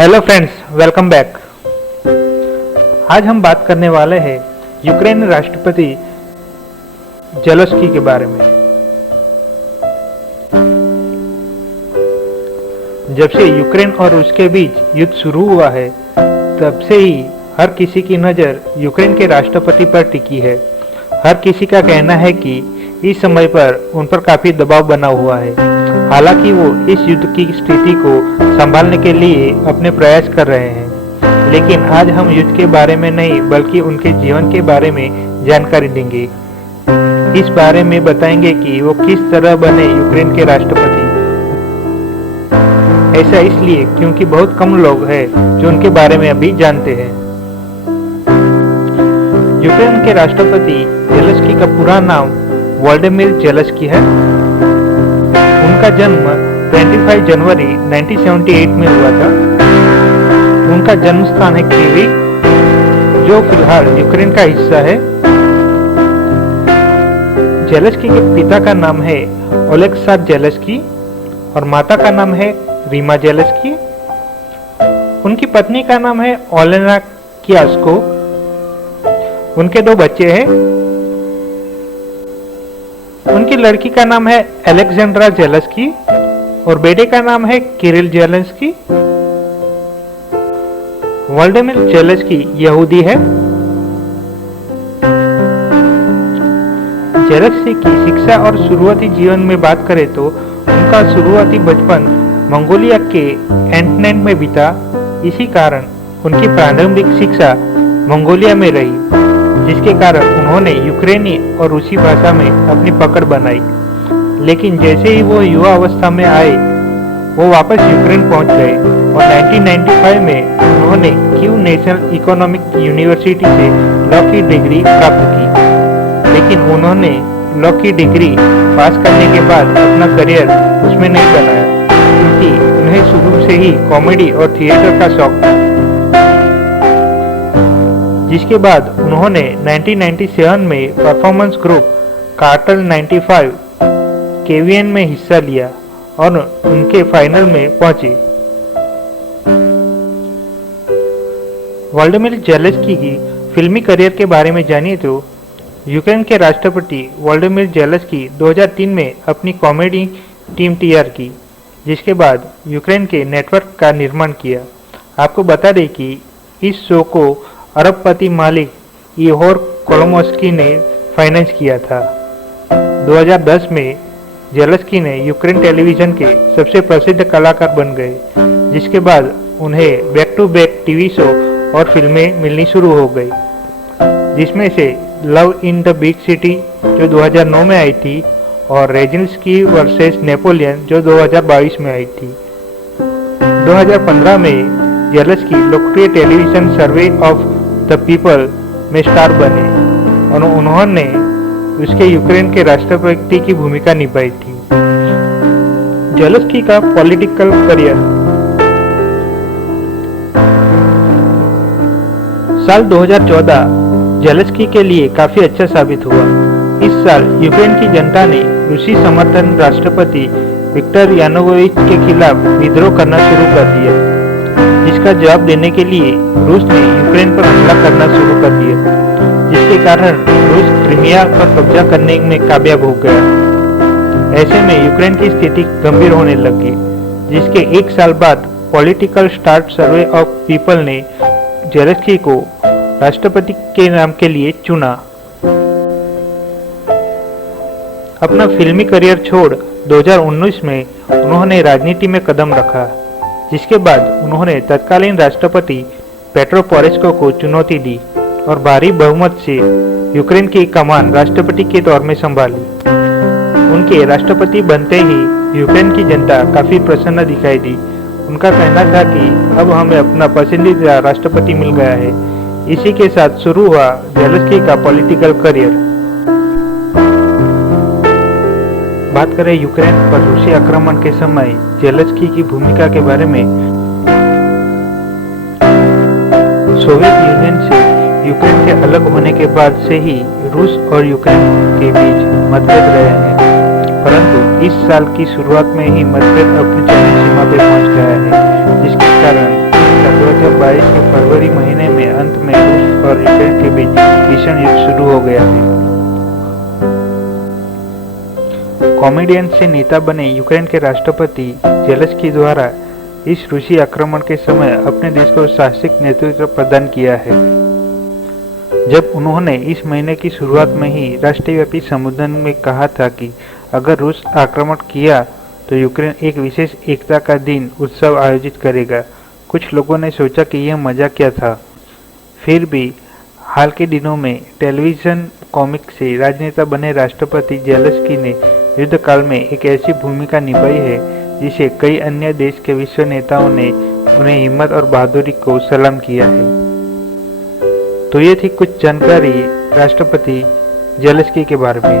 Hello friends, welcome back. आज हम बात करने वाले हैं यूक्रेन राष्ट्रपति जेलेंस्की के बारे में। जब से यूक्रेन और उसके बीच युद्ध शुरू हुआ है, तब से ही हर किसी की नज़र यूक्रेन के राष्ट्रपति पर टिकी है। हर किसी का कहना है कि इस समय पर उन पर काफ़ी दबाव बना हुआ है। हालांकि वो इस युद्ध की स्थिति को संभालने के लिए अपने प्रयास कर रहे हैं, लेकिन आज हम युद्ध के बारे में नहीं बल्कि उनके जीवन के बारे में जानकारी देंगे। इस बारे में बताएंगे कि वो किस तरह बने यूक्रेन के राष्ट्रपति। ऐसा इसलिए क्योंकि बहुत कम लोग हैं जो उनके बारे में अभी जानते हैं। यूक्रेन के राष्ट्रपति जेलेंस्की का पूरा नाम व्लादिमीर जेलेंस्की है। उनका जन्म 25 जनवरी 1978 में हुआ था। उनका जन्म स्थान है कीव, जो फिलहाल यूक्रेन का हिस्सा है। जेलेंस्की के पिता का नाम है ओलेक्सांडर जेलेंस्की और माता का नाम है रीमा जेलेंस्की। उनकी पत्नी का नाम है ओलेना कियास्को। उनके 2 बच्चे हैं। उनकी लड़की का नाम है अलेक्जेंड्रा जेलेंस्की और बेटे का नाम है किरिल जेलेंस्की। व्लादिमीर जेलेंस्की यहूदी है। जेलेंस्की की शिक्षा और शुरुआती जीवन में बात करें तो उनका शुरुआती बचपन मंगोलिया के एंटनेट में बीता। इसी कारण उनकी प्रारंभिक शिक्षा मंगोलिया में रही, जिसके कारण उन्होंने यूक्रेनी और रूसी भाषा में अपनी पकड़ बनाई। लेकिन जैसे ही वो युवा अवस्था में आए, वो वापस यूक्रेन पहुंच गए और 1995 में उन्होंने कीव नेशनल इकोनॉमिक यूनिवर्सिटी से लॉ की डिग्री प्राप्त की। लेकिन उन्होंने लॉ की डिग्री पास करने के बाद अपना करियर उसमें नहीं बनाया, क्योंकि उन्हें शुरू से ही कॉमेडी और थिएटर का शौक था। जिसके बाद उन्होंने 1997 में परफॉर्मेंस ग्रुप कार्टेल 95 केवीएन में हिस्सा लिया और उनके फाइनल में पहुंचे। व्लादिमीर जेलेंस्की की फिल्मी करियर के बारे में जानिए तो यूक्रेन के राष्ट्रपति व्लादिमीर जेलेंस्की 2003 में अपनी कॉमेडी टीम तैयार की, जिसके बाद यूक्रेन के नेटवर्क का निर्माण किया। आपको बता दें कि इस शो को अरबपति मालिक इहोर कोलोमोस्की ने फाइनेंस किया था। 2010 में जेलेंस्की ने यूक्रेन टेलीविजन के सबसे प्रसिद्ध कलाकार बन गए, जिसके बाद उन्हें back to back TV show और फिल्में मिलनी शुरू हो गई, जिसमें से love in the big city जो 2009 में आई थी और रेजिन्स्की वर्सेस नेपोलियन जो 2022 में आई थी। 2015 में जेलेंस्की लोकप्रिय television survey of the people में स्टार बने और उन्होंने उसके यूक्रेन के राष्ट्रपति की भूमिका निभाई थी। जेलेंस्की का पॉलिटिकल करियर। साल 2014 जेलेंस्की के लिए काफी अच्छा साबित हुआ। इस साल यूक्रेन की जनता ने रूसी समर्थन राष्ट्रपति विक्टर यानुकोविच के खिलाफ विद्रोह करना शुरू कर दिया, जिसका जवाब देने के लिए रूस ने यूक्रेन पर हमला करना शुरू कर दिया, जिसके कारण रूस क्रीमिया पर कब्जा करने में कामयाब हो गया। ऐसे में यूक्रेन की स्थिति गंभीर होने लगी, जिसके 1 साल बाद political start survey of people ने जेलेंस्की को राष्ट्रपति के नाम के लिए चुना। अपना फिल्मी करियर छोड़ 2019 में उन्होंने राजनीति में कदम रखा, जिसके बाद उन्होंने तत्कालीन राष्ट्रपति पेट्रो पोरोशेंको को चुनौती दी और भारी बहुमत से यूक्रेन की कमान राष्ट्रपति के तौर में संभाली। उनके राष्ट्रपति बनते ही यूक्रेन की जनता काफी प्रसन्न दिखाई दी। उनका कहना था कि अब हमें अपना पसंदीदा राष्ट्रपति मिल गया है। इसी के साथ शुरू हुआ जेलेंस्की का पॉलिटिकल करियर। बात करें यूक्रेन पर रूसी आक्रमण के समय जेलेंस्की की भूमिका के बारे में। सोवियत यूनियन से यूक्रेन के अलग होने के बाद से ही रूस और यूक्रेन के बीच मतभेद रहे हैं, परंतु इस साल की शुरुआत में ही मतभेद अपनी चरम सीमा पर पहुंच गया है, जिसके कारण 2022 के फरवरी महीने में अंत में रूस और यूक्रेन के बीच भीषण युद्ध शुरू हो गया है। कॉमेडियन से नेता बने यूक्रेन के राष्ट्रपति जेलेंस्की द्वारा इस रूसी आक्रमण के समय अपने देश को साहसिक नेतृत्व प्रदान किया है, जब उन्होंने इस महीने की शुरुआत में ही राष्ट्रव्यापी संबोधन में कहा था कि अगर रूस आक्रमण किया तो यूक्रेन एक विशेष एकता का दिन उत्सव आयोजित करेगा। कुछ लोगों ने सोचा कि यह मजाक क्या था। फिर भी हाल के दिनों में टेलीविजन कॉमिक से राजनेता बने राष्ट्रपति जेलेंस्की ने युद्ध काल में एक ऐसी भूमिका निभाई है जिसे कई अन्य देश के विश्व नेताओं ने उन्हें हिम्मत और बहादुरी को सलाम किया है। तो ये थी कुछ जानकारी राष्ट्रपति जेलेंस्की के बारे में।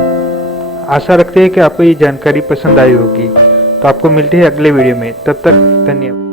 आशा रखते हैं कि आपको ये जानकारी पसंद आई होगी। तो आपको मिलते हैं अगले वीडियो में, तब तक धन्यवाद।